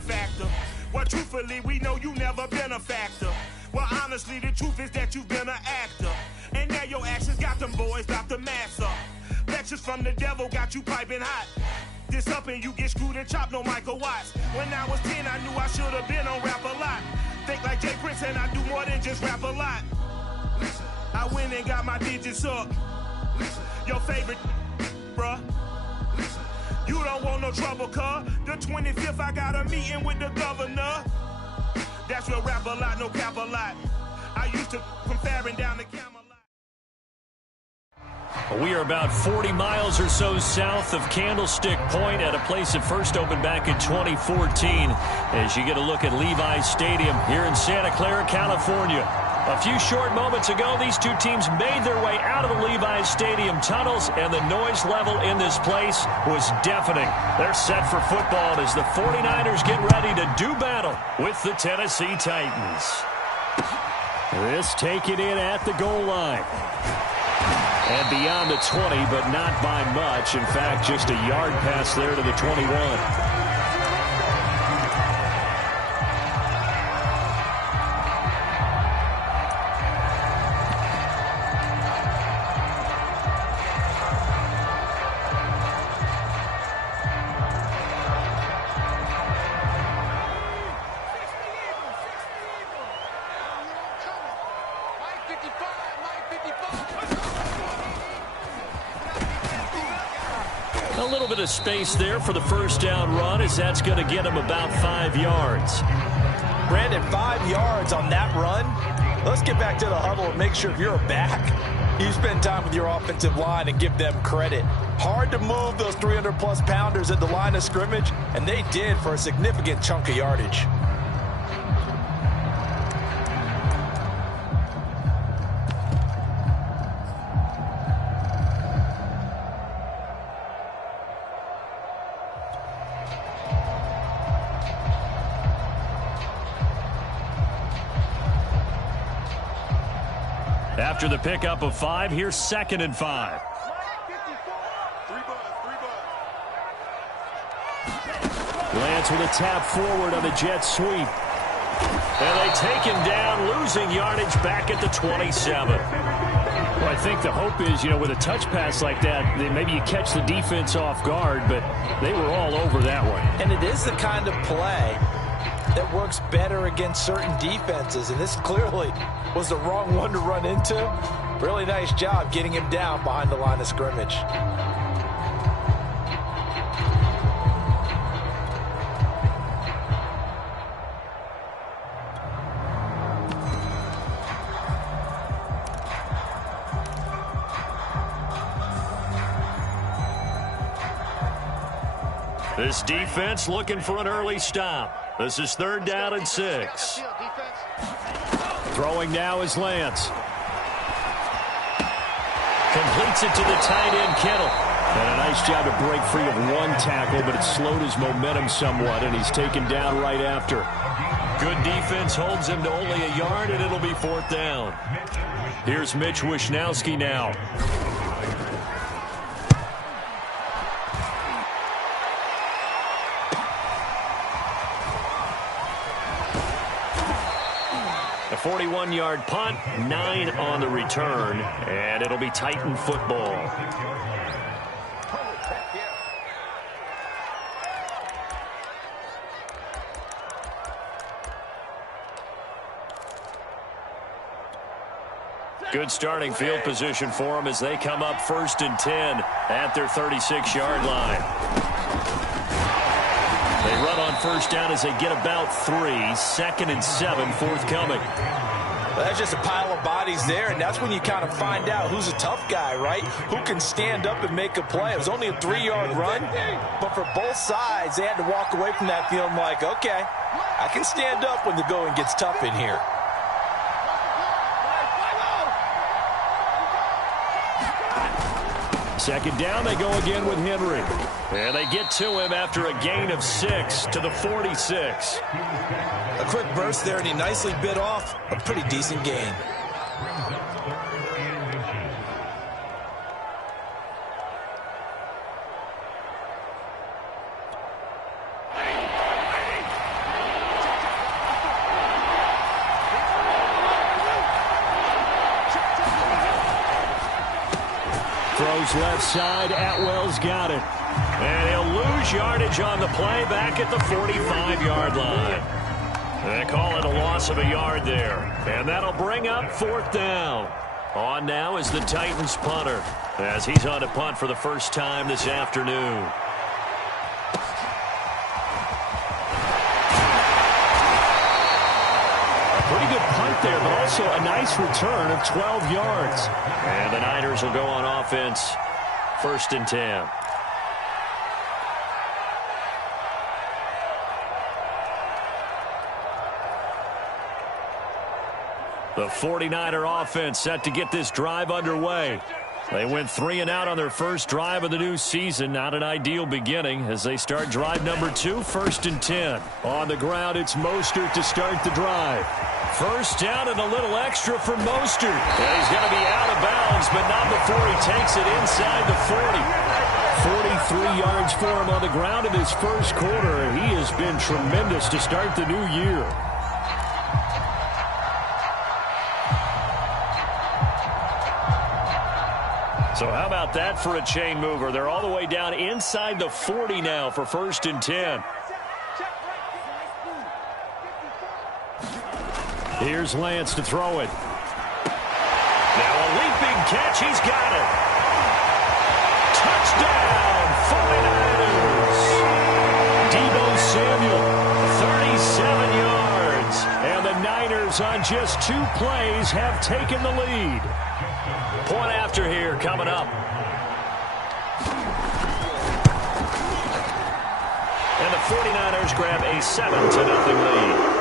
benefactor. Well, truthfully, we know you never been a factor. Well, honestly, the truth is that you've been an actor. And now your actions got them boys about to mass up. Lectures from the devil got you piping hot. This up and you get screwed and chopped, no Michael Watts. When I was 10, I knew I should have been on rap a lot. Think like Jay Prince and I do more than just rap a lot. I went and got my digits up. Your favorite, bruh. You don't want no trouble, cuz. The 25th, I got a meeting with the governor. That's real rap a lot, no cap a lot. I used to come faring down the Camelot. We are about 40 miles or so south of Candlestick Point at a place that first opened back in 2014 as you get a look at Levi's Stadium here in Santa Clara, California. A few short moments ago, these two teams made their way out of the Levi's Stadium tunnels, and the noise level in this place was deafening. They're set for football as the 49ers get ready to do battle with the Tennessee Titans. This taken in at the goal line. And beyond the 20, but not by much. In fact, just a yard pass there to the 21. A little bit of space there for the first down run, as that's going to get him about 5 yards. Brandon, 5 yards on that run. Let's get back to the huddle and make sure if you're a back, you spend time with your offensive line and give them credit. Hard to move those 300-plus pounders at the line of scrimmage, and they did for a significant chunk of yardage. After the pickup of 5, here's 2nd and 5. Lance with a tap forward on the jet sweep. And they take him down, losing yardage back at the 27. Well, I think the hope is, with a touch pass like that, maybe you catch the defense off guard, but they were all over that one. And it is the kind of play that works better against certain defenses, and this clearly was the wrong one to run into. Really nice job getting him down behind the line of scrimmage. This defense looking for an early stop. This is 3rd down and 6. Throwing now is Lance. Completes it to the tight end, Kittle. And a nice job to break free of one tackle, but it slowed his momentum somewhat, and he's taken down right after. Good defense holds him to only a yard, and it'll be 4th down. Here's Mitch Wishnowski now. A 41-yard punt, 9 on the return, and it'll be Titan football. Good starting field position for them as they come up 1st and 10 at their 36-yard line. They run on 1st down as they get about 3. 2nd and 7 forthcoming. Well, that's just a pile of bodies there, and that's when you kind of find out who's a tough guy, right? Who can stand up and make a play. It was only a 3-yard run, but for both sides, they had to walk away from that feeling like, okay, I can stand up when the going gets tough in here. Second down, they go again with Henry. And they get to him after a gain of 6 to the 46. A quick burst there, and he nicely bit off a pretty decent gain. goes left side. Atwell's got it. And he'll lose yardage on the play back at the 45-yard line. They call it a loss of a yard there. And that'll bring up 4th down. On now is the Titans punter, as he's on to punt for the first time this afternoon. Pretty good punt there, but also a nice return of 12 yards. And the Niners will go on offense, 1st and 10. The 49er offense set to get this drive underway. They went 3 and out on their first drive of the new season. Not an ideal beginning as they start drive number 2, 1st and 10. On the ground, it's Mostert to start the drive. First down and a little extra for Mostert. And he's going to be out of bounds, but not before he takes it inside the 40. 43 yards for him on the ground in his first quarter. He has been tremendous to start the new year. So how about that for a chain mover? They're all the way down inside the 40 now for 1st and 10. Here's Lance to throw it. Now a leaping catch. He's got it. Touchdown, 49ers. Deebo Samuel, 37 yards. And the Niners on just 2 plays have taken the lead. Point after here coming up. And the 49ers grab a 7-0 lead.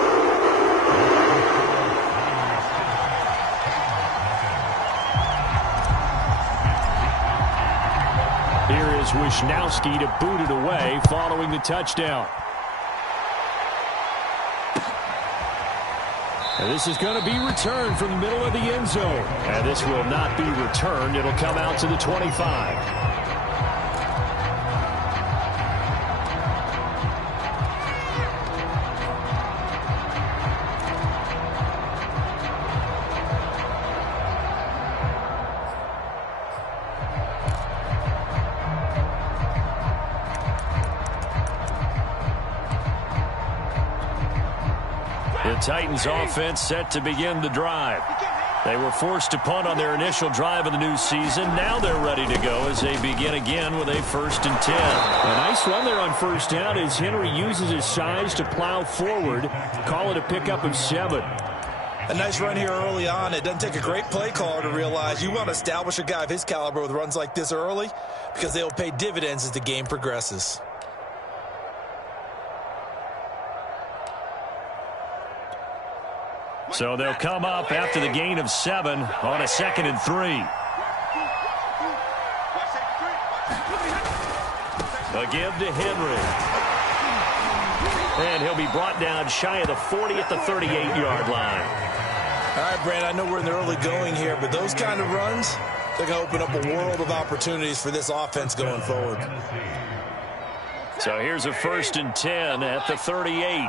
Here is Wisnowski to boot it away following the touchdown. And this is going to be returned from the middle of the end zone. And this will not be returned. It'll come out to the 25. Titans offense set to begin the drive. They were forced to punt on their initial drive of the new season. Now they're ready to go as they begin again with a 1st and 10. A nice run there on 1st down as Henry uses his size to plow forward. Call it a pickup of 7. A nice run here early on. It doesn't take a great play caller to realize you want to establish a guy of his caliber with runs like this early because they'll pay dividends as the game progresses. So they'll come up after the gain of 7 on a 2nd and 3. A give to Henry. And he'll be brought down shy of the 40 at the 38-yard line. All right, Brand, I know we're in the early going here, but those kind of runs, they're going to open up a world of opportunities for this offense going forward. So here's a 1st and 10 at the 38.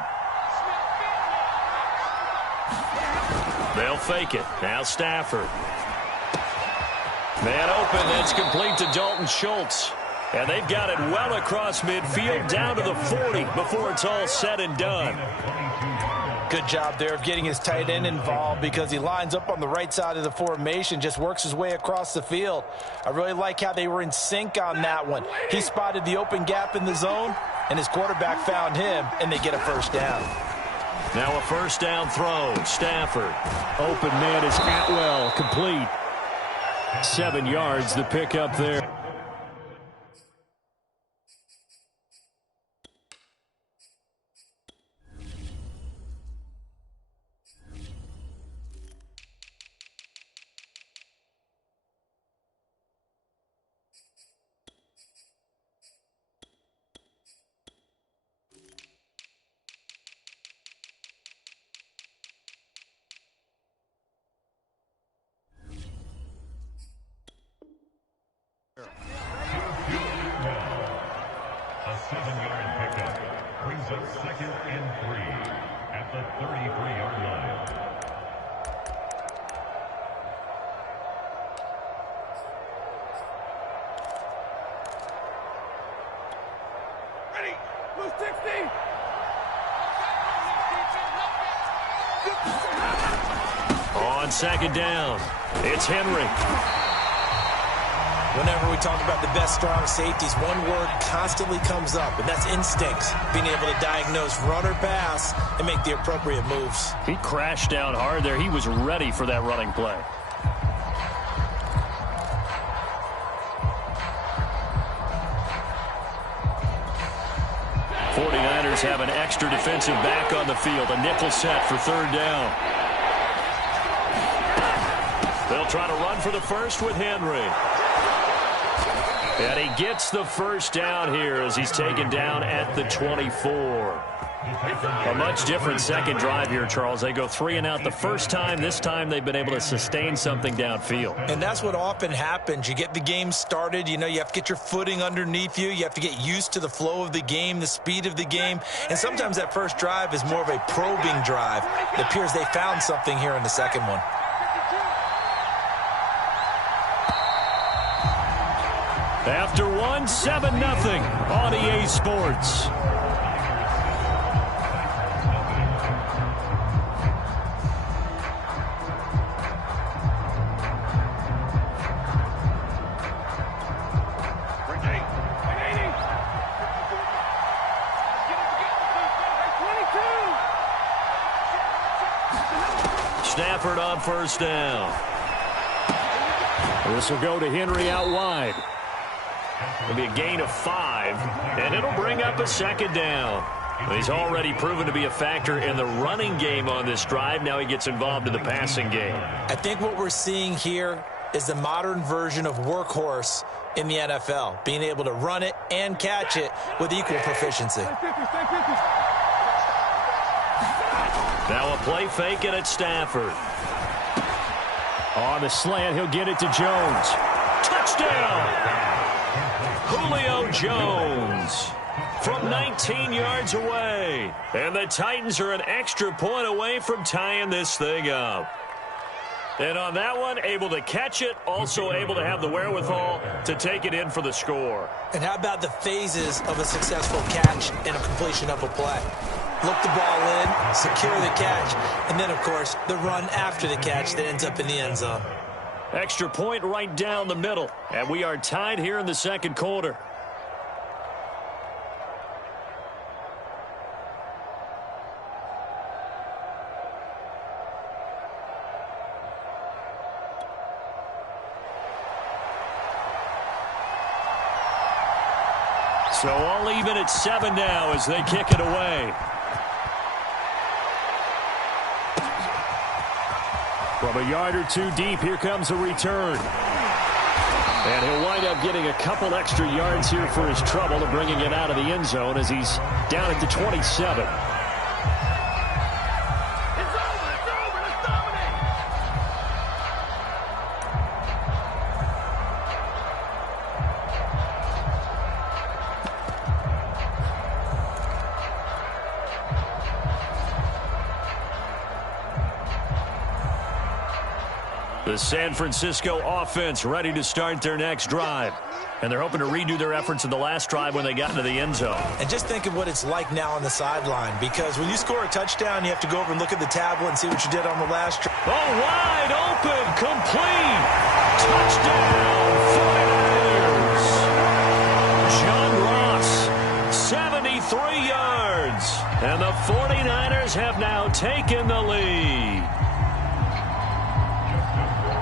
They'll fake it. Now Stafford. Man open. That's complete to Dalton Schultz. And they've got it well across midfield down to the 40 before it's all said and done. Good job there of getting his tight end involved because he lines up on the right side of the formation, just works his way across the field. I really like how they were in sync on that one. He spotted the open gap in the zone, and his quarterback found him, and they get a 1st down. Now a 1st down throw. Stafford. Open man is Atwell. Complete. 7 yards the pickup there. A 7-yard pickup brings up 2nd and 3 at the 33-yard line. on second down. It's Henry. Whenever we talk about the best strong safeties, one word constantly comes up, and that's instincts. Being able to diagnose run or pass and make the appropriate moves. He crashed down hard there. He was ready for that running play. Have an extra defensive back on the field. A nickel set for third down. They'll try to run for the first with Henry. And he gets the first down here as he's taken down at the 24. A much different second drive here, Charles. They go 3 and out the first time. This time they've been able to sustain something downfield. And that's what often happens. You get the game started. You know, you have to get your footing underneath you. You have to get used to the flow of the game, the speed of the game. And sometimes that first drive is more of a probing drive. It appears they found something here in the second one. After 1, 7-0 on EA Sports. Stafford on first down. This will go to Henry out wide. It'll be a gain of 5, and it'll bring up a second down. He's already proven to be a factor in the running game on this drive. Now he gets involved in the passing game. I think what we're seeing here is the modern version of workhorse in the NFL, being able to run it and catch it with equal proficiency. Now a play fake, and it's Stafford. On the slant, he'll get it to Jones. Touchdown! Julio Jones from 19 yards away. And the Titans are an extra point away from tying this thing up. And on that one, able to catch it, also able to have the wherewithal to take it in for the score. And how about the phases of a successful catch and a completion of a play? Look the ball in, secure the catch, and then, of course, the run after the catch that ends up in the end zone. Extra point right down the middle, and we are tied here in the second quarter. So all even at 7 now as they kick it away. From a yard or two deep, here comes a return. And he'll wind up getting a couple extra yards here for his trouble and bringing it out of the end zone as he's down at the 27. The San Francisco offense ready to start their next drive. And they're hoping to redo their efforts in the last drive when they got into the end zone. And just think of what it's like now on the sideline, because when you score a touchdown, you have to go over and look at the tablet and see what you did on the last drive. Oh, wide open, complete. Touchdown, 49ers. John Ross, 73 yards. And the 49ers have now taken the lead.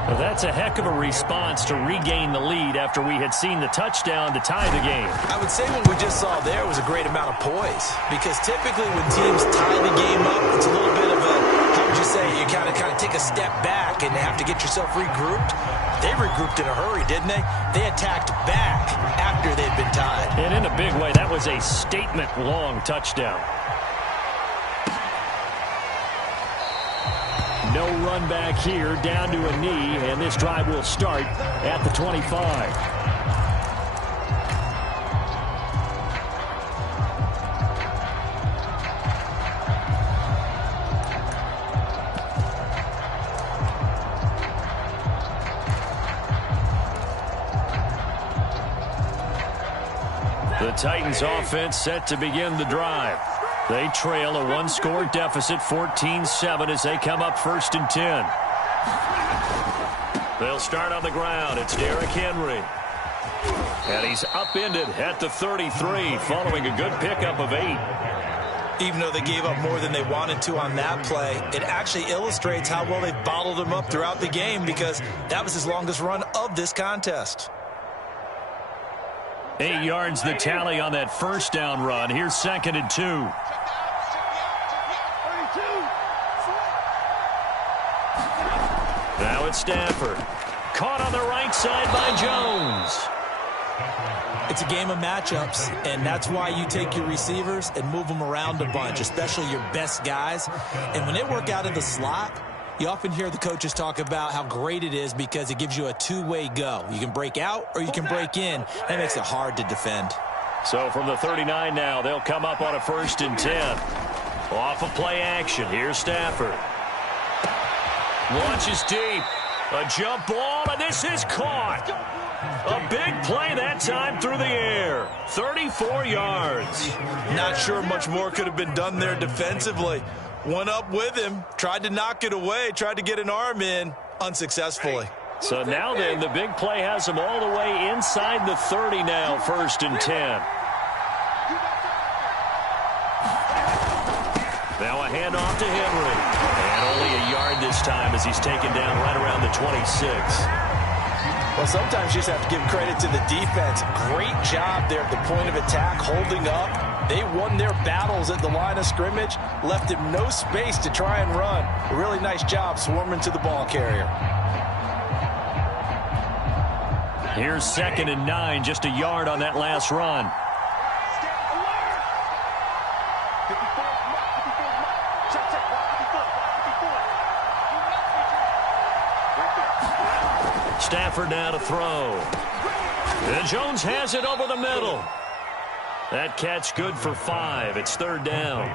Well, that's a heck of a response to regain the lead after we had seen the touchdown to tie the game. I would say what we just saw there was a great amount of poise, because typically when teams tie the game up, it's a little bit of a, how would you say, you kind of take a step back and have to get yourself regrouped. They regrouped in a hurry, didn't they? They attacked back after they'd been tied. And in a big way, that was a statement-long touchdown. No run back here, down to a knee, and this drive will start at the 25. The Titans offense set to begin the drive. They trail a one-score deficit, 14-7, as they come up 1st and 10. They'll start on the ground. It's Derrick Henry. And he's upended at the 33 following a good pickup of 8. Even though they gave up more than they wanted to on that play, it actually illustrates how well they've bottled him up throughout the game, because that was his longest run of this contest. 8 yards the tally on that first down run. Here's 2nd and 2. Now it's Stafford. Caught on the right side by Jones. It's a game of matchups, and that's why you take your receivers and move them around a bunch, especially your best guys. And when they work out of the slot, you often hear the coaches talk about how great it is because it gives you a two-way go. You can break out or you can break in. That makes it hard to defend. So from the 39 now, they'll come up on a 1st and 10. Off of play action. Here's Stafford. Launches deep. A jump ball, and this is caught. A big play that time through the air. 34 yards. Not sure much more could have been done there defensively. Went up with him, tried to knock it away, tried to get an arm in, unsuccessfully. So now then, the big play has him all the way inside the 30 now, 1st and 10. Now a handoff to Henry. And only a yard this time as he's taken down right around the 26. Well, sometimes you just have to give credit to the defense. Great job there at the point of attack, holding up. They won their battles at the line of scrimmage, left him no space to try and run. A really nice job swarming to the ball carrier. Here's 2nd and 9, just a yard on that last run. Stafford now to throw. And Jones has it over the middle. That catch good for 5. It's 3rd down.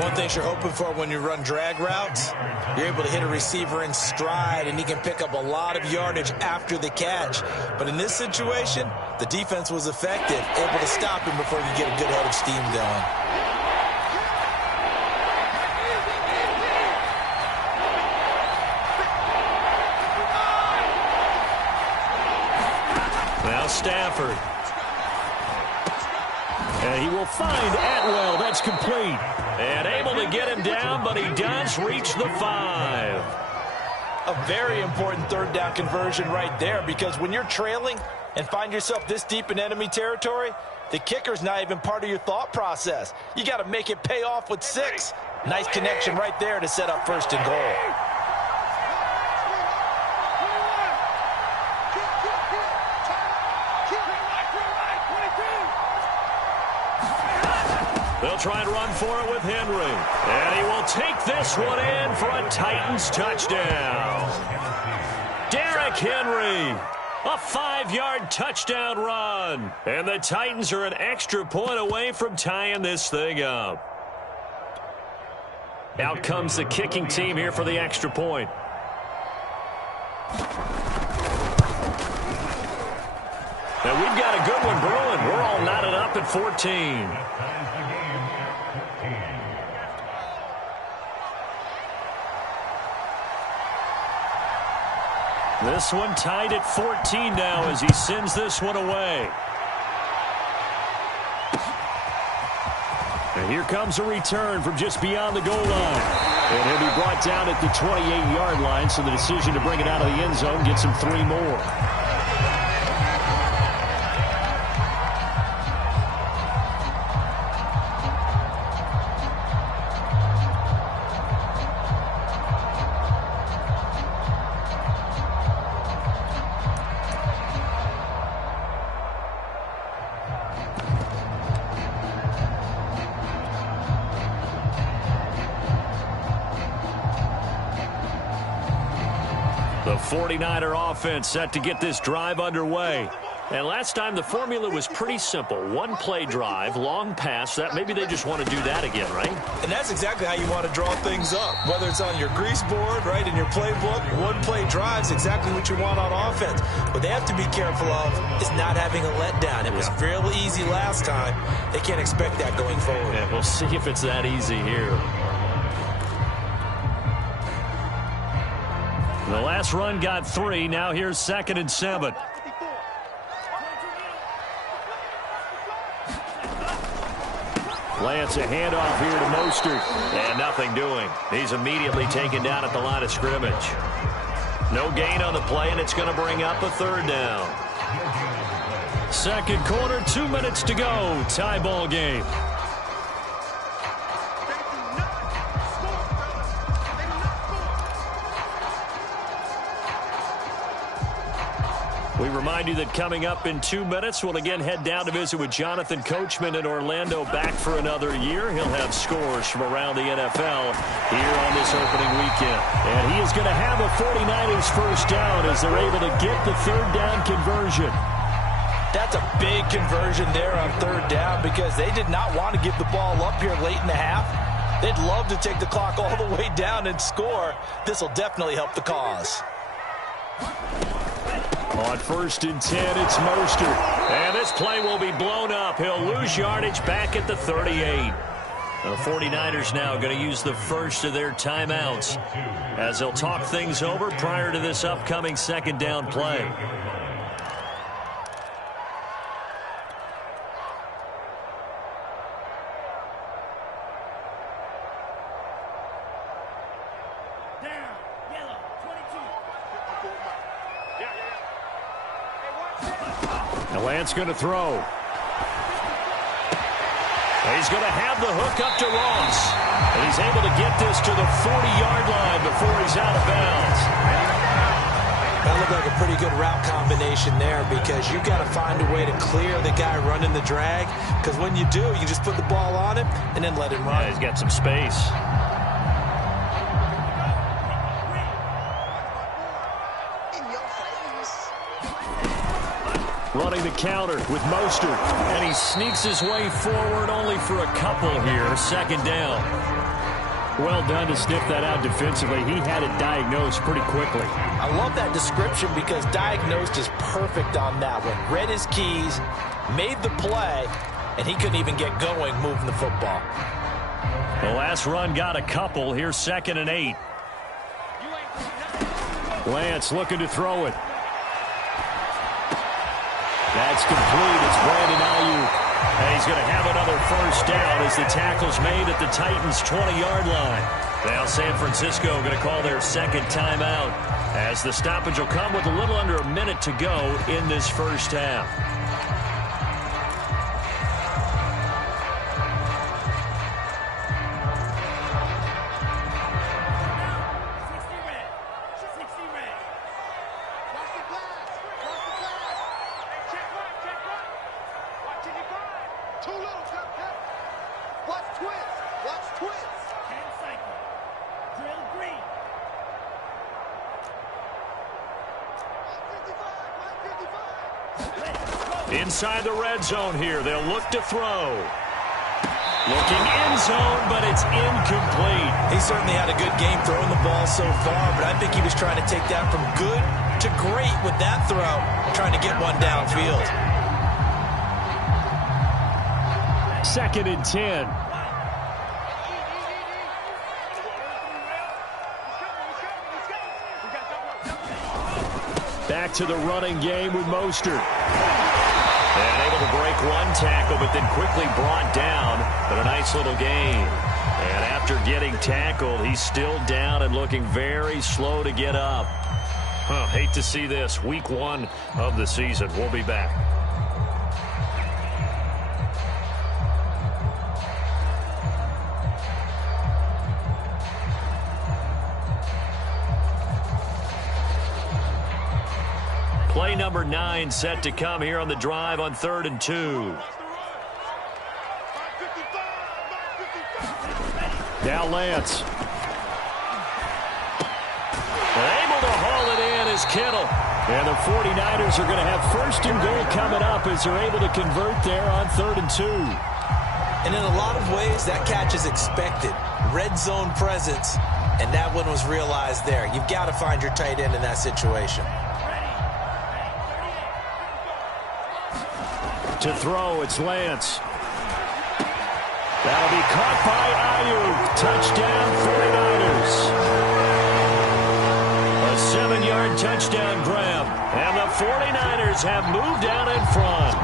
One thing you're hoping for when you run drag routes, you're able to hit a receiver in stride, and he can pick up a lot of yardage after the catch. But in this situation, the defense was effective, able to stop him before you get a good head of steam going. Now Stafford. And he will find Atwell. That's complete. And able to get him down, but he does reach the 5. A very important 3rd down conversion right there, because when you're trailing and find yourself this deep in enemy territory, the kicker's not even part of your thought process. You got to make it pay off with 6. Nice connection right there to set up 1st and goal. They'll try and run for it with Henry. And he will take this one in for a Titans touchdown. Derrick Henry, a 5-yard touchdown run. And the Titans are an extra point away from tying this thing up. Out comes the kicking team here for the extra point. And we've got a good one brewing. We're all knotted up at 14. This one tied at 14 now as he sends this one away. And here comes a return from just beyond the goal line. And he'll be brought down at the 28-yard line, so the decision to bring it out of the end zone gets him 3 more. The 49er offense set to get this drive underway. And last time the formula was pretty simple. 1-play drive, long pass. That maybe they just want to do that again, right? And that's exactly how you want to draw things up. Whether it's on your grease board, right, in your playbook, 1-play drive's exactly what you want on offense. What they have to be careful of is not having a letdown. It was fairly easy last time. They can't expect that going forward. Yeah, we'll see if it's that easy here. The last run got 3. Now here's 2nd and 7. Lance, a handoff here to Mostert. And nothing doing. He's immediately taken down at the line of scrimmage. No gain on the play, and it's going to bring up a 3rd down. Second quarter, 2 minutes to go. Tie ball game. We remind you that coming up in 2 minutes, we'll again head down to visit with Jonathan Coachman in Orlando, back for another year. He'll have scores from around the NFL here on this opening weekend. And he is going to have a 49ers first down as they're able to get the 3rd down conversion. That's a big conversion there on 3rd down because they did not want to give the ball up here late in the half. They'd love to take the clock all the way down and score. This will definitely help the cause. On 1st and 10, it's Mostert. And this play will be blown up. He'll lose yardage back at the 38. The 49ers now going to use the first of their timeouts as they'll talk things over prior to this upcoming 2nd down play. Lance going to throw. He's going to have the hook up to Ross. And he's able to get this to the 40-yard line before he's out of bounds. That looked like a pretty good route combination there because you've got to find a way to clear the guy running the drag. Because when you do, you just put the ball on him and then let him run. Yeah, he's got some space. Running the counter with Mostert, and he sneaks his way forward only for a couple here. 2nd down. Well done to sniff that out defensively. He had it diagnosed pretty quickly. I love that description because diagnosed is perfect on that one. Read his keys, made the play, and he couldn't even get going moving the football. The last run got a couple. Here's 2nd and 8. Lance looking to throw it. That's complete. It's Brandon Ayuk. And he's going to have another first down as the tackle's made at the Titans' 20-yard line. Now San Francisco going to call their 2nd timeout as the stoppage will come with a little under a minute to go in this first half. Inside the red zone here, they'll look to throw. Looking end zone, but it's incomplete. He certainly had a good game throwing the ball so far, but I think he was trying to take that from good to great with that throw, trying to get one downfield. 2nd and 10. Back to the running game with Mostert. And able to break one tackle, but then quickly brought down. But a nice little gain. And after getting tackled, he's still down and looking very slow to get up. Hate to see this. Week 1 of the season. We'll be back. Play number 9 set to come here on the drive on 3rd and 2. Now Lance. Able to haul it in is Kittle. And the 49ers are going to have 1st and goal coming up as they're able to convert there on 3rd and 2. And in a lot of ways, that catch is expected. Red zone presence, and that one was realized there. You've got to find your tight end in that situation. To throw, it's Lance. That'll be caught by Ayuk. Touchdown, 49ers. A touchdown grab. And the 49ers have moved out in front.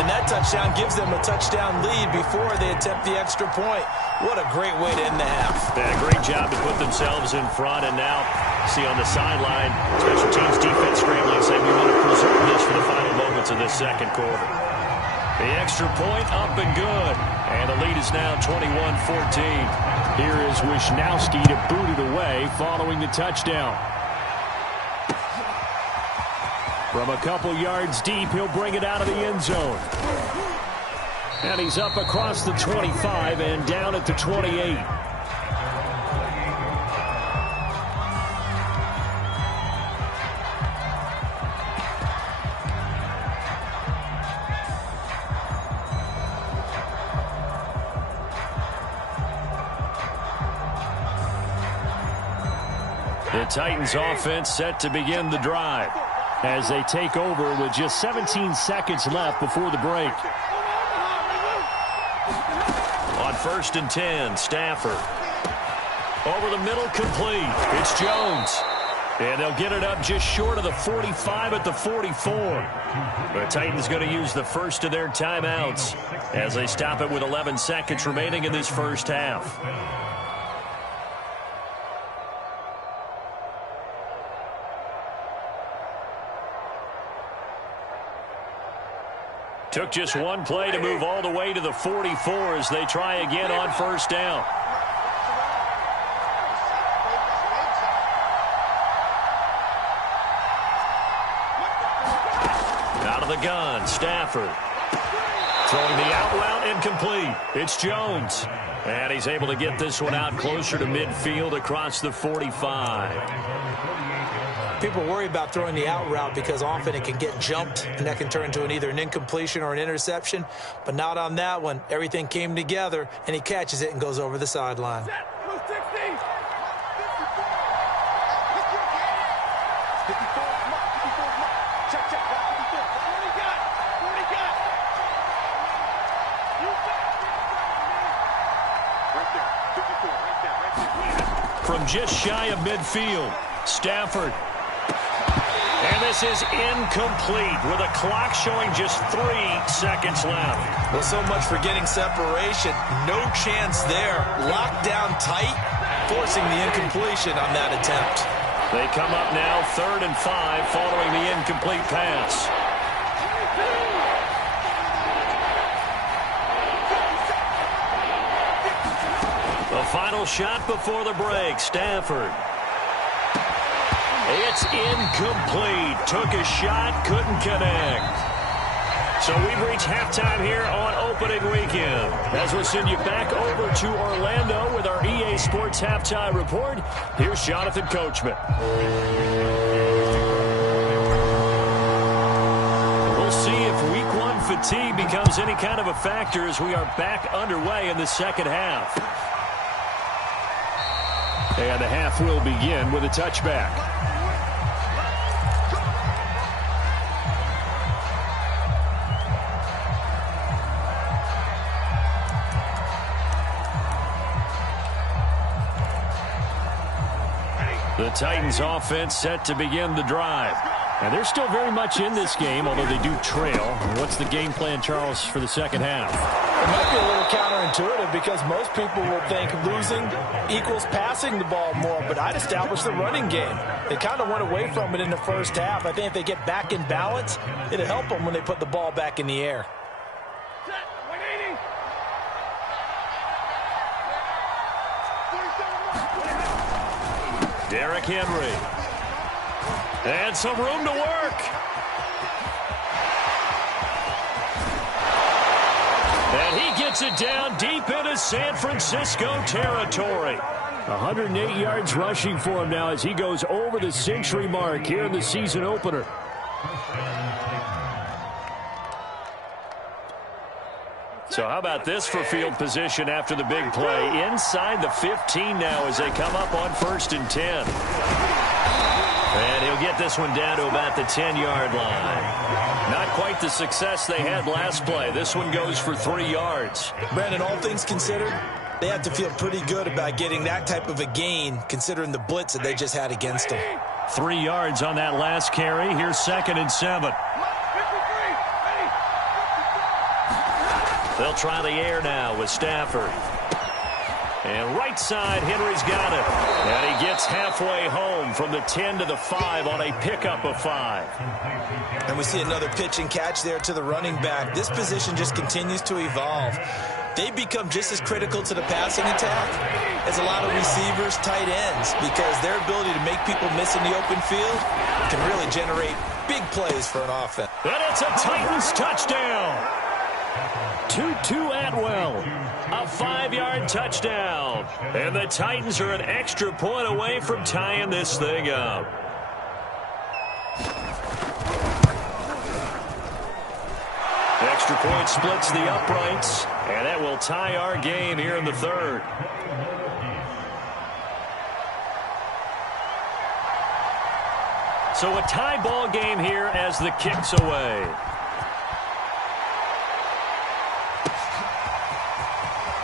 And that touchdown gives them a touchdown lead before they attempt the extra point. What a great way to end the half. Yeah, great job to put themselves in front. And now, see on the sideline, special teams defense scrambling, saying we want to preserve this for the final moments of this second quarter. The extra point up and good. And the lead is now 21-14. Here is Wisnowski to boot it away following the touchdown. From a couple yards deep, he'll bring it out of the end zone. And he's up across the 25 and down at the 28. The Titans offense set to begin the drive as they take over with just 17 seconds left before the break. On 1st and 10, Stafford. Over the middle, complete. It's Jones. And they'll get it up just short of the 45 at the 44. The Titans going to use the first of their timeouts as they stop it with 11 seconds remaining in this first half. Took just one play to move all the way to the 44 as they try again on 1st down. Out of the gun, Stafford. Throwing the out route incomplete. It's Jones. And he's able to get this one out closer to midfield across the 45. People worry about throwing the out route because often it can get jumped, and that can turn into either an incompletion or an interception. But not on that one. Everything came together, and he catches it and goes over the sideline. From just shy of midfield, Stafford. And this is incomplete with a clock showing just 3 seconds left. Well, so much for getting separation. No chance there. Locked down tight, forcing the incompletion on that attempt. They come up now 3rd and 5 following the incomplete pass. The final shot before the break, Stafford. It's incomplete. Took a shot, couldn't connect. So we've reached halftime here on opening weekend. As we'll send you back over to Orlando with our EA Sports Halftime Report, here's Jonathan Coachman. We'll see if Week 1 fatigue becomes any kind of a factor as we are back underway in the second half. And the half will begin with a touchback. The Titans offense set to begin the drive. And they're still very much in this game, although they do trail. What's the game plan, Charles, for the second half? It might be a little counterintuitive because most people will think losing equals passing the ball more, but I'd establish the running game. They kind of went away from it in the first half. I think if they get back in balance, it'll help them when they put the ball back in the air. Derrick Henry. And some room to work. And he gets it down deep into San Francisco territory. 108 yards rushing for him now as he goes over the century mark here in the season opener. So how about this for field position after the big play? Inside the 15 now as they come up on 1st and 10. And he'll get this one down to about the 10-yard line. Not quite the success they had last play. This one goes for 3 yards. Brandon, all things considered, they have to feel pretty good about getting that type of a gain considering the blitz that they just had against them. 3 yards on that last carry. Here's 2nd and 7. They'll try the air now with Stafford. And right side, Henry's got it. And he gets halfway home from the 10 to the 5 on a pickup of 5. And we see another pitch and catch there to the running back. This position just continues to evolve. They become just as critical to the passing attack as a lot of receivers, tight ends, because their ability to make people miss in the open field can really generate big plays for an offense. And it's a Titans touchdown. Tutu Atwell, a 5-yard touchdown. And the Titans are an extra point away from tying this thing up. Extra point splits the uprights, and that will tie our game here in the 3rd. So a tie ball game here as the kick's away.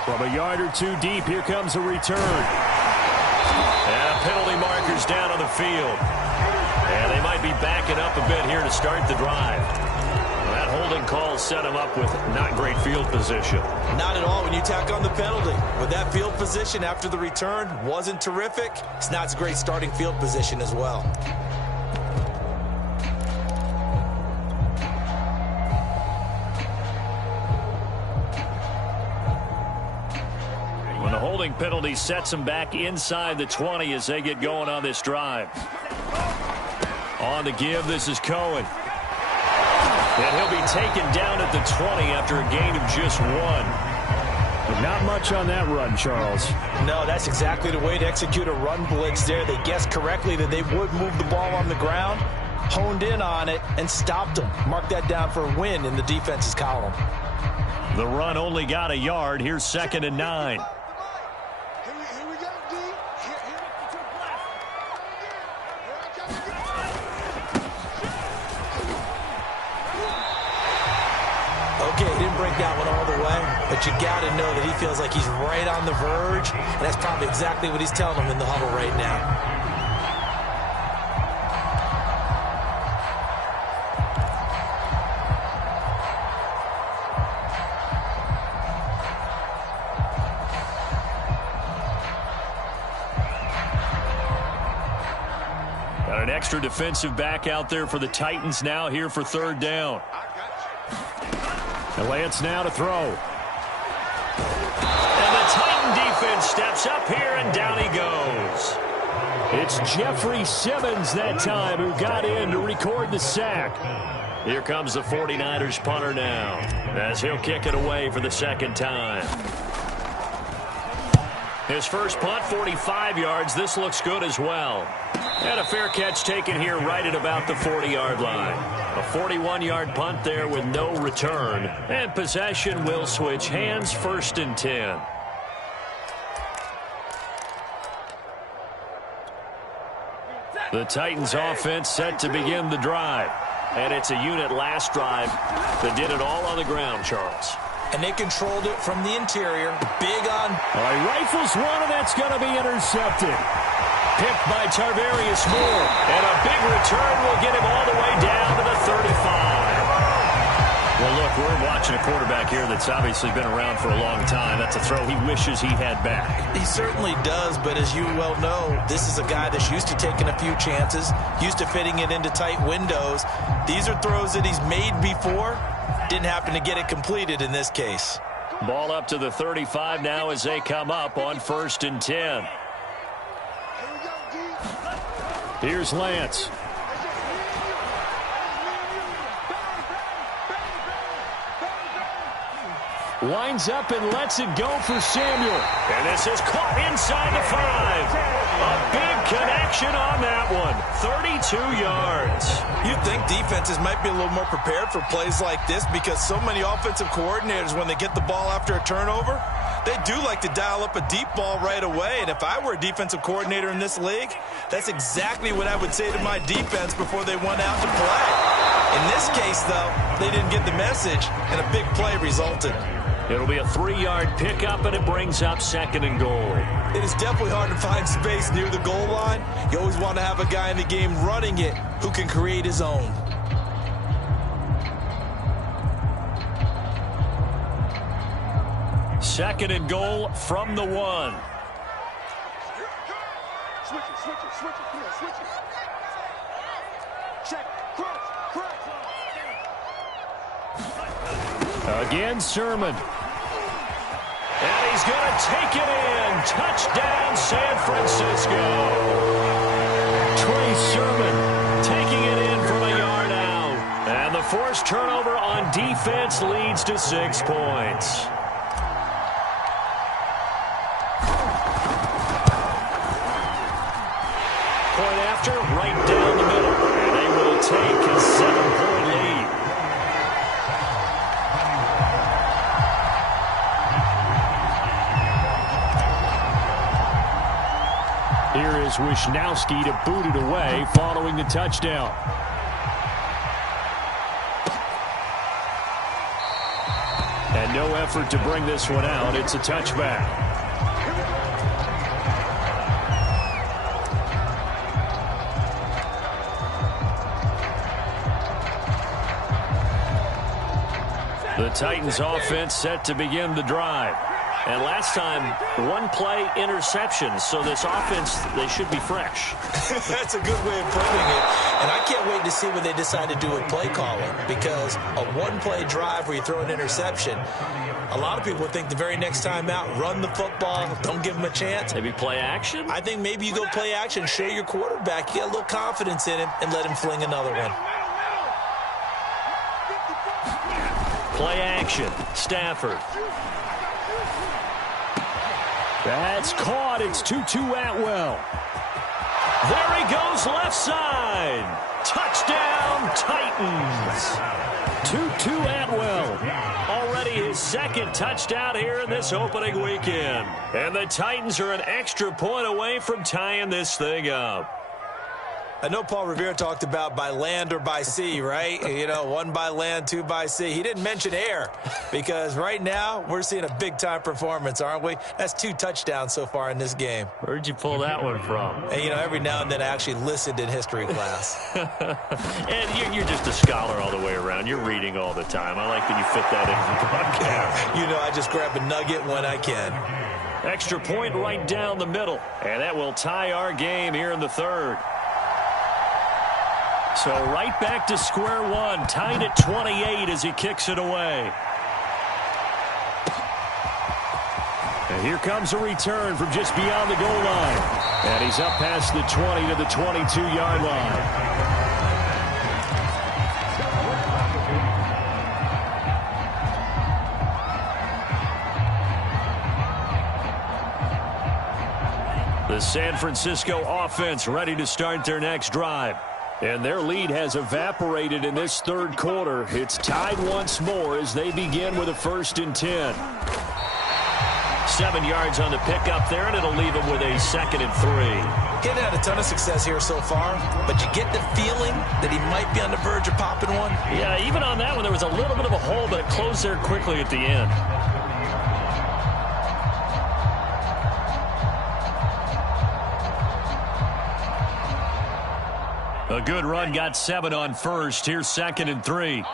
From a yard or 2 deep, here comes a return. And penalty markers down on the field. And they might be backing up a bit here to start the drive. That holding call set him up with not great field position. Not at all when you tack on the penalty. With that field position after the return wasn't terrific, it's not a great starting field position as well. When the holding penalty sets them back inside the 20 as they get going on this drive. On the give, this is Cohen. And he'll be taken down at the 20 after a gain of just 1. But not much on that run, Charles. No, that's exactly the way to execute a run blitz there. They guessed correctly that they would move the ball on the ground, honed in on it, and stopped them. Mark that down for a win in the defense's column. The run only got a yard. Here's 2nd and 9. Okay, he didn't break that one all the way, but you got to know that he feels like he's right on the verge, and that's probably exactly what he's telling them in the huddle right now. Got an extra defensive back out there for the Titans now here for 3rd down. And Lance now to throw. And the Titan defense steps up here, and down he goes. It's Jeffrey Simmons that time who got in to record the sack. Here comes the 49ers punter now, as he'll kick it away for the 2nd time. His first punt, 45 yards. This looks good as well. And a fair catch taken here right at about the 40-yard line. A 41-yard punt there with no return. And possession will switch hands, 1st and 10. The Titans offense set to begin the drive. And it's a unit last drive that did it all on the ground, Charles. And they controlled it from the interior. Big on. All right, rifles one, and that's going to be intercepted. Picked by Tarvarius Moore. And a big return will get him all the way down to the 35. Well, look, we're watching a quarterback here that's obviously been around for a long time. That's a throw he wishes he had back. He certainly does, but as you well know, this is a guy that's used to taking a few chances, used to fitting it into tight windows. These are throws that he's made before. Didn't happen to get it completed in this case. Ball up to the 35 now as they come up on 1st and 10. Here's Lance. Winds up and lets it go for Samuel. And this is caught inside the 5. A big connection on that one. 32 yards. You'd think defenses might be a little more prepared for plays like this because so many offensive coordinators, when they get the ball after a turnover, they do like to dial up a deep ball right away. And if I were a defensive coordinator in this league, that's exactly what I would say to my defense before they went out to play. In this case, though, they didn't get the message, and a big play resulted. It'll be a 3-yard pickup, and it brings up 2nd and goal. It is definitely hard to find space near the goal line. You always want to have a guy in the game running it who can create his own. Second and goal from the 1. Switch it. Come on, switch it. Check. Cross. Again, Sermon. And he's going to take it in. Touchdown, San Francisco. Trey Sermon taking it in from a yard out. And the forced turnover on defense leads to 6 points. Point after, right down the middle. And they will take a 7-point lead. Here is Wisnowski to boot it away following the touchdown. And no effort to bring this one out. It's a touchback. The Titans offense set to begin the drive. And last time, 1-play interception. So this offense, they should be fresh. That's a good way of putting it. And I can't wait to see what they decide to do with play calling. Because a 1-play drive where you throw an interception, a lot of people think the very next time out, run the football, don't give them a chance. Maybe play action? I think maybe you go play action, show your quarterback, you got a little confidence in him, and let him fling another one. Play action. Stafford. That's caught. It's 2-2 Atwell. There he goes left side. Touchdown, Titans. 2-2 Atwell. Already his 2nd touchdown here in this opening weekend. And the Titans are an extra point away from tying this thing up. I know Paul Revere talked about by land or by sea, right? You know, 1 by land, 2 by sea. He didn't mention air because right now we're seeing a big-time performance, aren't we? That's 2 touchdowns so far in this game. Where'd you pull that one from? And, you know, every now and then I actually listened in history class. And you're just a scholar all the way around. You're reading all the time. I like that you fit that into the podcast. You know, I just grab a nugget when I can. Extra point right down the middle. And that will tie our game here in the 3rd. So right back to square one, tied at 28 as he kicks it away. And here comes a return from just beyond the goal line. And he's up past the 20 to the 22-yard line. The San Francisco offense ready to start their next drive. And their lead has evaporated in this 3rd quarter. It's tied once more as they begin with a 1st and 10. 7 yards on the pickup there, and it'll leave them with a 2nd and 3. Getting had a ton of success here so far, but you get the feeling that he might be on the verge of popping one. Yeah, even on that one, there was a little bit of a hole, but it closed there quickly at the end. A good run, got 7 on first. Here's 2nd and 3.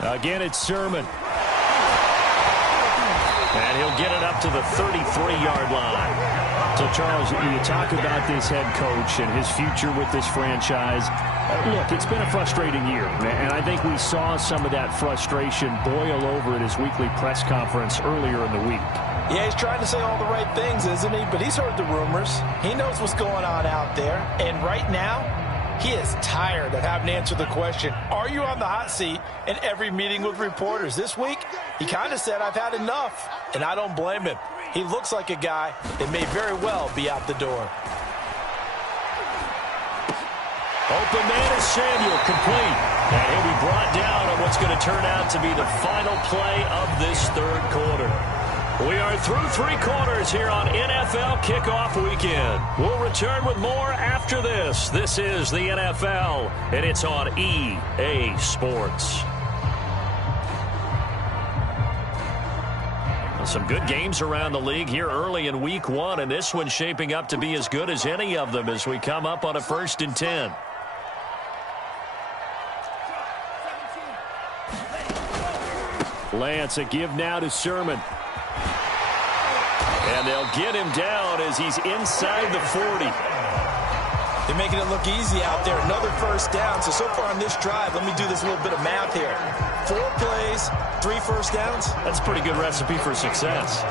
Again, it's Sermon. And he'll get it up to the 33-yard line. So, Charles, you talk about this head coach and his future with this franchise. Look, it's been a frustrating year, and I think we saw some of that frustration boil over at his weekly press conference earlier in the week. Yeah, he's trying to say all the right things, isn't he? But he's heard the rumors. He knows what's going on out there. And right now, he is tired of having to answer the question, are you on the hot seat in every meeting with reporters? This week, he kind of said, I've had enough. And I don't blame him. He looks like a guy that may very well be out the door. Open man is Samuel, complete. And he'll be brought down on what's going to turn out to be the final play of this 3rd quarter. We are through 3 quarters here on NFL Kickoff Weekend. We'll return with more after this. This is the NFL, and it's on EA Sports. Some good games around the league here early in Week 1, and this one's shaping up to be as good as any of them as we come up on a 1st and 10. Lance, a give now to Sermon. And they'll get him down as he's inside the 40. They're making it look easy out there. Another 1st down. So far on this drive, let me do this little bit of math here. 4 plays, 3 1st downs. That's a pretty good recipe for success.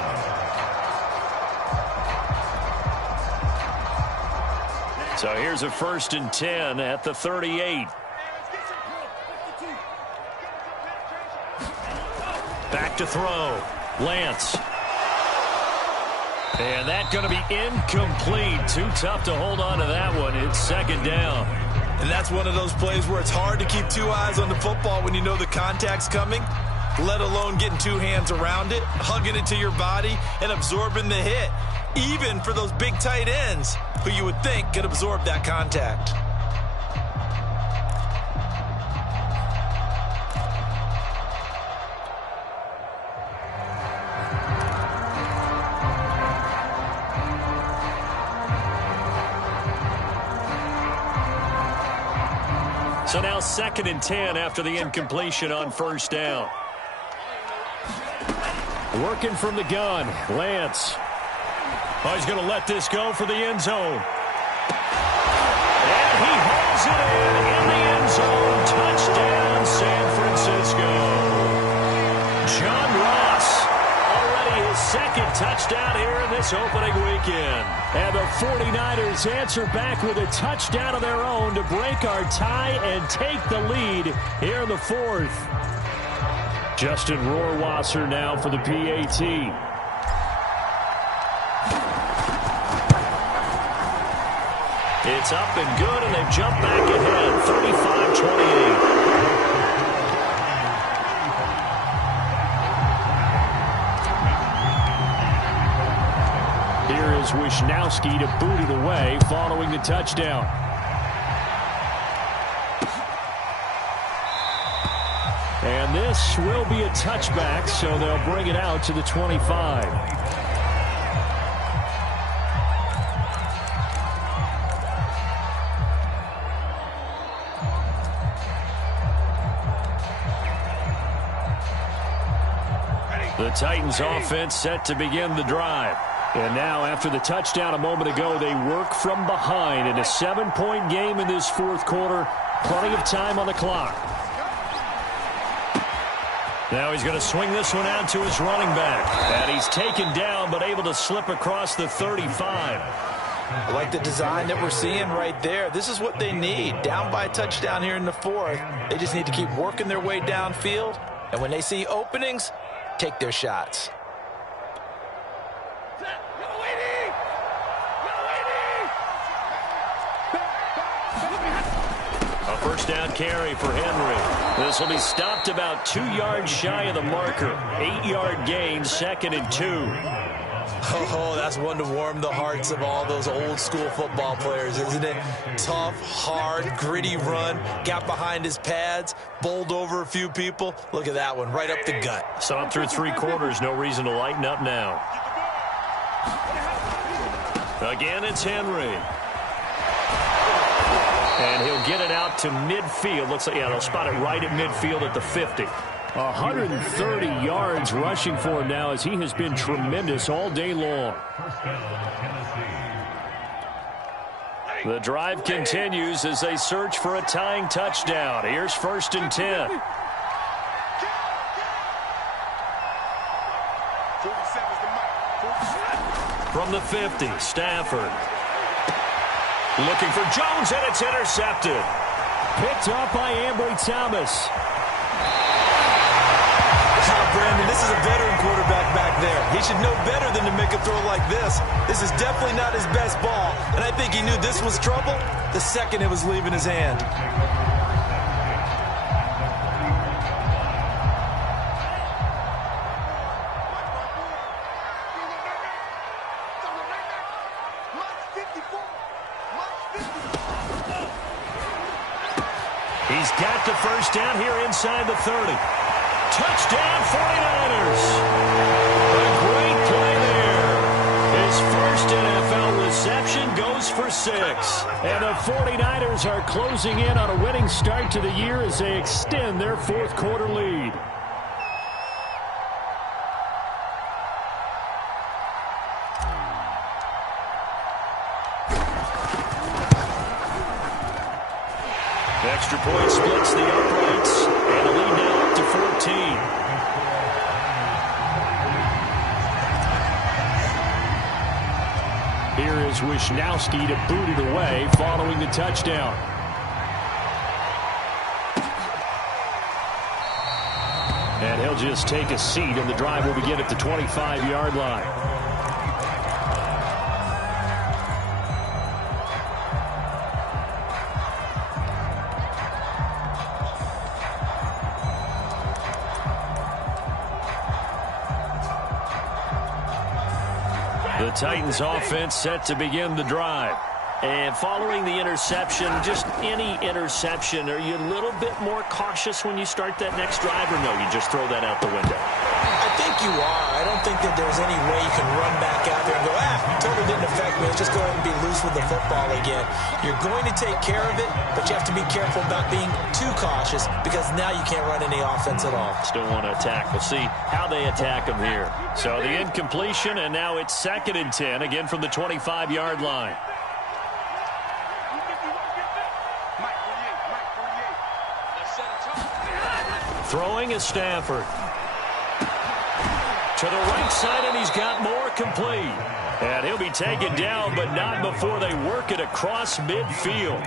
So here's a 1st and 10 at the 38. Back to throw. Lance. And that's going to be incomplete. Too tough to hold on to that one. It's 2nd down. And that's one of those plays where it's hard to keep 2 eyes on the football when you know the contact's coming, let alone getting 2 hands around it, hugging it to your body, and absorbing the hit, even for those big tight ends who you would think could absorb that contact. So now 2nd and 10 after the incompletion on 1st down. Working from the gun, Lance. Oh, he's going to let this go for the end zone. And he hauls it in the end zone. Touchdown, San Francisco. John Ross, already his 2nd touchdown here in this opening weekend. And the 49ers answer back with a touchdown of their own to break our tie and take the lead here in the 4th. Justin Rohrwasser now for the PAT. It's up and good, and they've jumped back ahead, 35-28. Here is Wisnowski to boot it away following the touchdown. And this will be a touchback, so they'll bring it out to the 25. The Titans offense set to begin the drive. And now, after the touchdown a moment ago, they work from behind in a 7-point game in this 4th quarter. Plenty of time on the clock. Now he's going to swing this one out to his running back. And he's taken down, but able to slip across the 35. I like the design that we're seeing right there. This is what they need. Down by a touchdown here in the 4th. They just need to keep working their way downfield. And when they see openings, take their shots. A 1st down carry for Henry. This will be stopped about 2 yards shy of the marker. 8-yard gain, 2nd and 2. Oh, that's one to warm the hearts of all those old school football players, isn't it? Tough, hard, gritty run. Got behind his pads, bowled over a few people. Look at that one, right up the gut. So up through 3 quarters, no reason to lighten up now. Again, it's Henry. And he'll get it out to midfield. Looks like, yeah, they'll spot it right at midfield at the 50. 130 yards rushing for him now as he has been tremendous all day long. The drive continues as they search for a tying touchdown. Here's 1st and 10. From the 50, Stafford. Looking for Jones, and it's intercepted. Picked up by Ambry Thomas. Brandon, this is a veteran quarterback back there. He should know better than to make a throw like this. This is definitely not his best ball, and I think he knew this was trouble the second it was leaving his hand. he's got the first down here inside the 30. Touchdown, 49ers. A great play there. His first NFL reception goes for 6. And the 49ers are closing in on a winning start to the year as they extend their fourth quarter lead. Extra point splits the uprights, and the lead now up to 14. Here is Wisnowski to boot it away following the touchdown. And he'll just take a seat, and the drive will begin at the 25-yard line. The Titans offense set to begin the drive. And following the interception, just any interception, are you a little bit more cautious when you start that next drive, or no, you just throw that out the window? I think you are. I don't think that there's any way you can run back out there and go, totally didn't affect me. Let's just go ahead and be loose with the football again. You're going to take care of it, but you have to be careful about being too cautious because now you can't run any offense at all. Still want to attack. We'll see how they attack them here. So the incompletion, and now it's 2nd and 10, again from the 25-yard line. Throwing is Stafford. To the right side, and he's got more complete. And he'll be taken down, but not before they work it across midfield.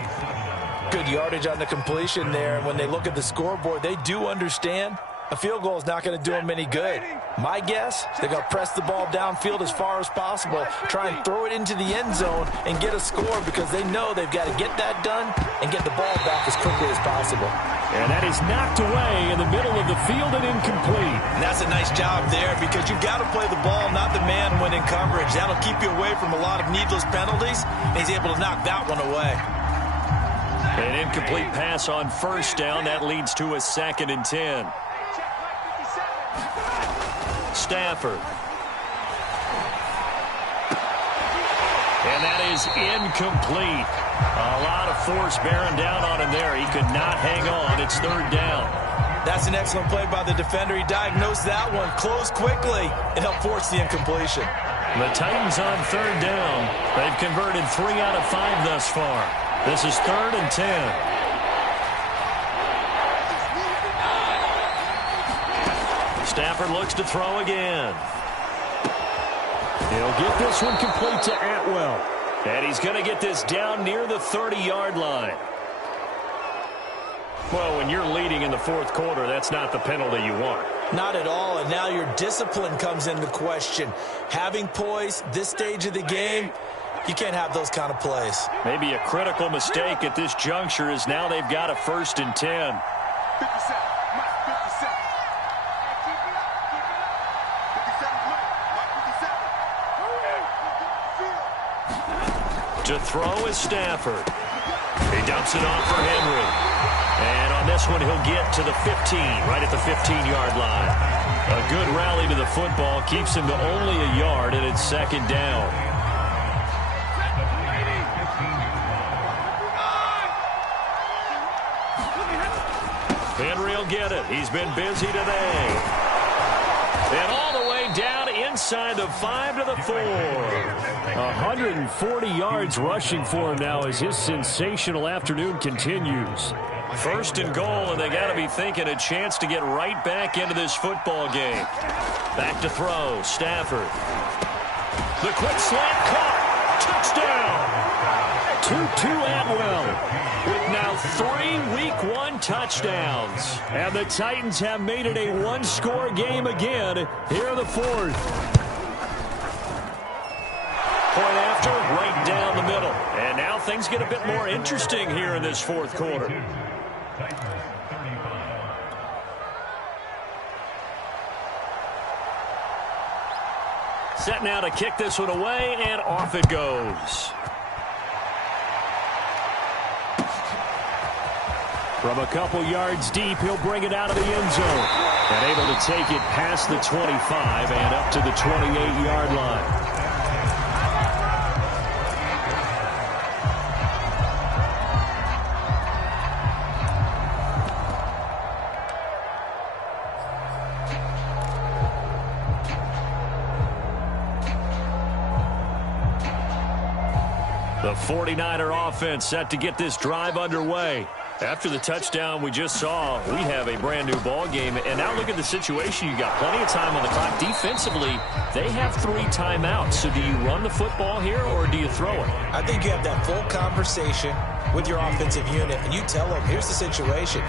Good yardage on the completion there. And when they look at the scoreboard, they do understand a field goal is not going to do them any good. My guess, they're going to press the ball downfield as far as possible, try and throw it into the end zone and get a score because they know they've got to get that done and get the ball back as quickly as possible. And that is knocked away in the middle of the field and incomplete. And that's a nice job there because you've got to play the ball, not the man when in coverage. That'll keep you away from a lot of needless penalties, and he's able to knock that one away. An incomplete pass on first down. That leads to a 2nd and 10. Stafford. And that is incomplete. A lot of force bearing down on him there. He could not hang on. It's 3rd down. That's an excellent play by the defender. He diagnosed that one, closed quickly, and helped force the incompletion. The Titans on 3rd down. They've converted 3 out of 5 thus far. This is 3rd and 10. Stafford looks to throw again. He'll get this one complete to Atwell. And he's going to get this down near the 30-yard line. Well, when you're leading in the 4th quarter, that's not the penalty you want. Not at all, and now your discipline comes into question. Having poise this stage of the game, you can't have those kind of plays. Maybe a critical mistake at this juncture is now they've got a 1st and 10. To throw is Stafford. He dumps it off for Henry. And on this one, he'll get to the 15, right at the 15-yard line. A good rally to the football keeps him to only a yard, and it's 2nd down. Henry will get it. He's been busy today. And all the way down inside the 5 to the 4. 140 yards rushing for him now as his sensational afternoon continues. 1st and goal, and they got to be thinking a chance to get right back into this football game. Back to throw, Stafford. The quick slant caught. Touchdown. 2-2 Atwell with now 3 Week 1 touchdowns. And the Titans have made it a one-score game again here in the 4th. Point after, right down the middle. And now things get a bit more interesting here in this 4th quarter. Set now to kick this one away, and off it goes. From a couple yards deep, he'll bring it out of the end zone. And able to take it past the 25 and up to the 28-yard line. The 49er offense set to get this drive underway. After the touchdown we just saw, we have a brand new ball game. And now look at the situation. You got plenty of time on the clock. Defensively, they have 3 timeouts. So do you run the football here or do you throw it? I think you have that full conversation with your offensive unit, and you tell them, here's the situation.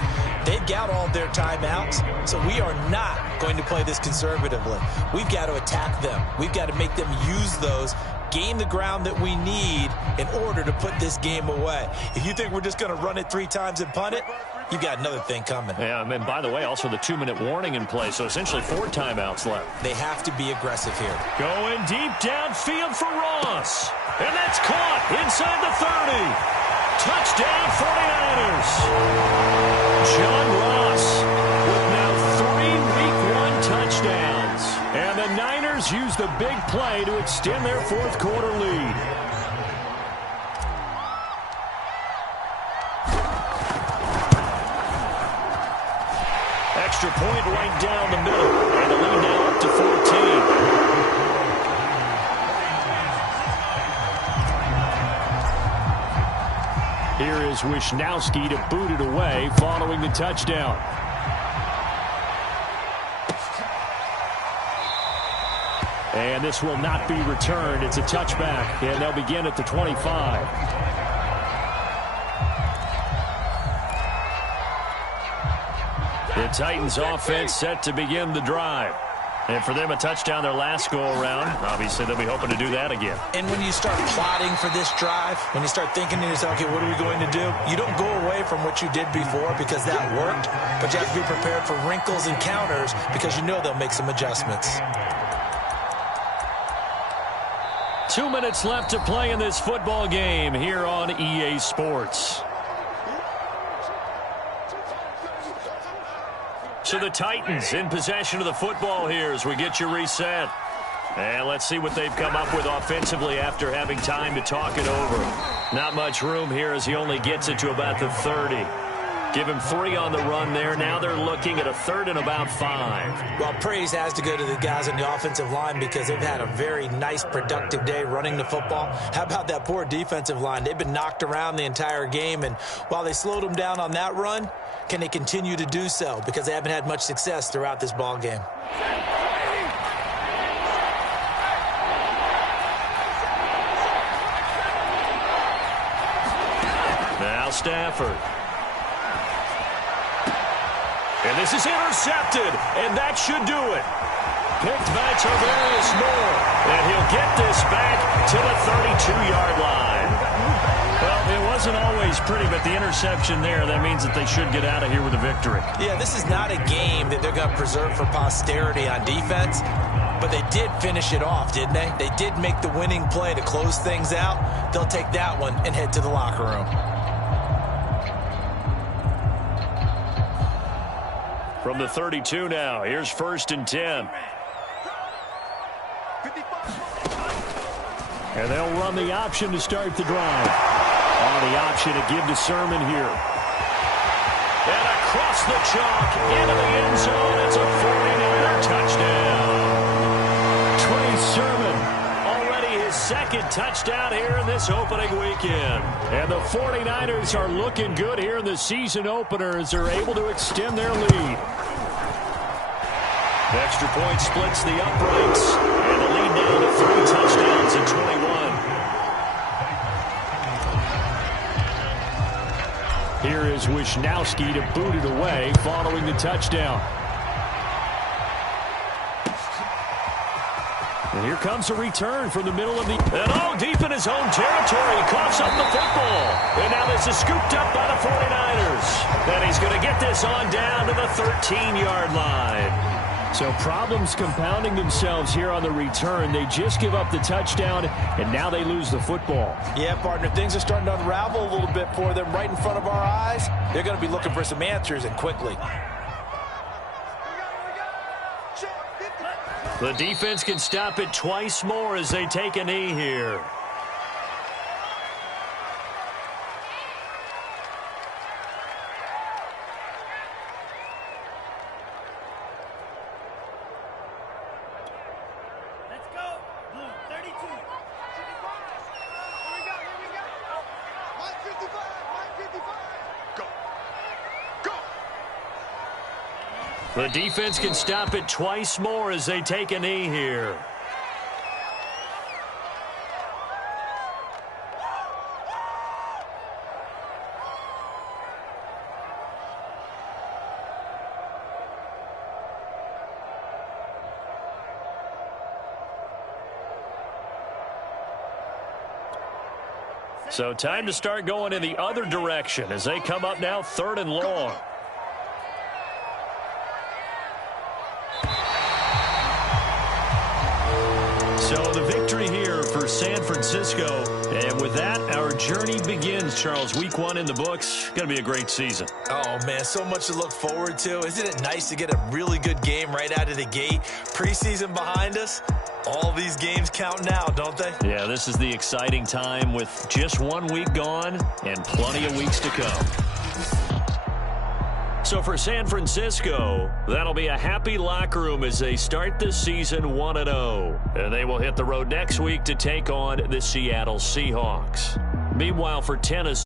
They've got all their timeouts, so we are not going to play this conservatively. We've got to attack them. We've got to make them use those, gain the ground that we need in order to put this game away. If you think we're just going to run it 3 times and punt it, you've got another thing coming. Yeah, and by the way, also the 2-minute warning in play, so essentially 4 timeouts left. They have to be aggressive here. Going deep downfield for Ross. And that's caught inside the 30. Touchdown 49ers. John Ross with now 3 Week 1 touchdowns. And the Niners use the big play to extend their 4th quarter lead. Extra point right down the middle. And the lead now up to 14. Here is Wisnowski to boot it away following the touchdown. And this will not be returned. It's a touchback, and they'll begin at the 25. The Titans offense set to begin the drive. And for them, a touchdown their last go-around. Obviously, they'll be hoping to do that again. And when you start plotting for this drive, when you start thinking to yourself, okay, what are we going to do? You don't go away from what you did before because that worked, but you have to be prepared for wrinkles and counters because you know they'll make some adjustments. 2 minutes left to play in this football game here on EA Sports. So the Titans in possession of the football here as we get you reset. And let's see what they've come up with offensively after having time to talk it over. Not much room here as he only gets it to about the 30. Give him 3 on the run there. Now they're looking at a 3rd and about 5. Well, praise has to go to the guys on the offensive line because they've had a very nice, productive day running the football. How about that poor defensive line? They've been knocked around the entire game, and while they slowed them down on that run, can they continue to do so? Because they haven't had much success throughout this ball game. Now Stafford. And this is intercepted, and that should do it. Picked by Tarvarius Moore, and he'll get this back to the 32-yard line. Well, it wasn't always pretty, but the interception there, that means that they should get out of here with a victory. Yeah, this is not a game that they're going to preserve for posterity on defense, but they did finish it off, didn't they? They did make the winning play to close things out. They'll take that one and head to the locker room. From the 32 now, here's 1st and 10. And they'll run the option to start the drive. On the option to give to Sermon here. And across the chalk into the end zone. It's a 49er touchdown. Trey Sermon, already his 2nd touchdown here in this opening weekend. And the 49ers are looking good here in the season opener as they're able to extend their lead. Extra point splits the uprights. And the lead now to 3 touchdowns at 21. Here is Wisnowski to boot it away following the touchdown. And here comes a return from the middle of the... And all deep in his own territory. He coughs up the football. And now this is scooped up by the 49ers. And he's going to get this on down to the 13-yard line. So problems compounding themselves here on the return. They just give up the touchdown, and now they lose the football. Yeah, partner, things are starting to unravel a little bit for them right in front of our eyes. They're going to be looking for some answers, and quickly. The defense can stop it twice more as they take a knee here. The defense can stop it twice more as they take a knee here. So time to start going in the other direction as they come up now 3rd and long. So the victory here for San Francisco. And with that, our journey begins, Charles. Week 1 in the books. Going to be a great season. Oh, man, so much to look forward to. Isn't it nice to get a really good game right out of the gate? Preseason behind us. All these games count now, don't they? Yeah, this is the exciting time with just 1 week gone and plenty of weeks to come. So for San Francisco, that'll be a happy locker room as they start the season 1-0. And they will hit the road next week to take on the Seattle Seahawks. Meanwhile, for Tennessee,